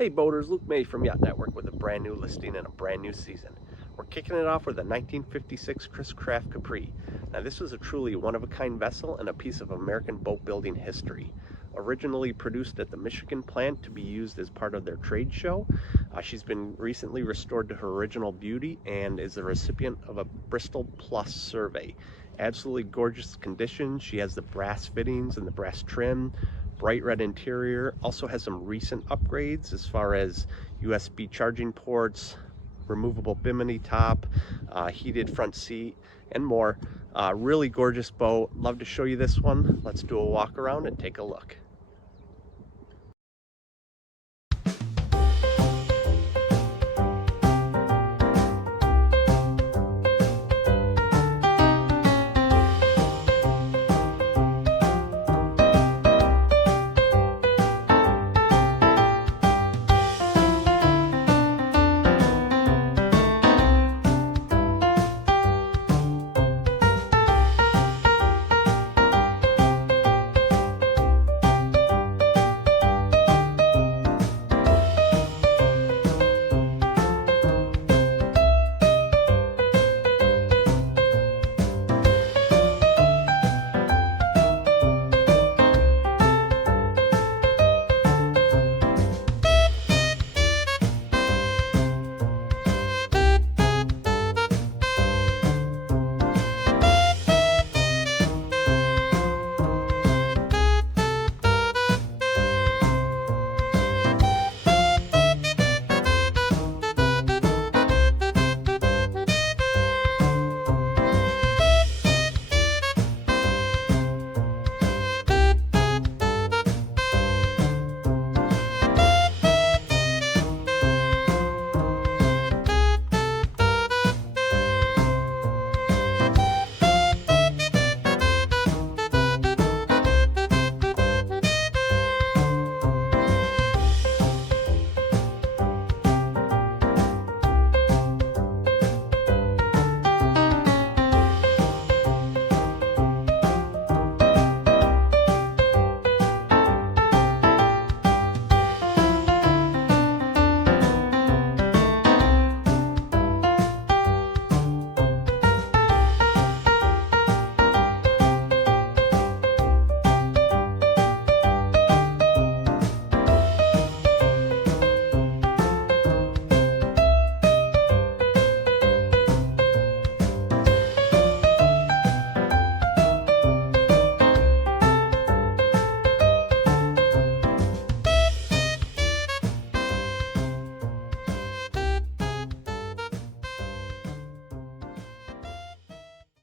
Hey boaters, Luke May from Yacht Network with a brand new listing and a brand new season. We're kicking it off with a 1956 Chris Craft Capri. Now this was a truly one-of-a-kind vessel and a piece of American boat building history. Originally produced at the Michigan plant to be used as part of their trade show, she's been recently restored to her original beauty and is the recipient of a Bristol Plus survey. Absolutely gorgeous condition. She has the brass fittings and the brass trim, bright red interior, also has some recent upgrades as far as USB charging ports, removable bimini top, heated front seat, and more. Really gorgeous boat. Love to show you this one. Let's do a walk around and take a look.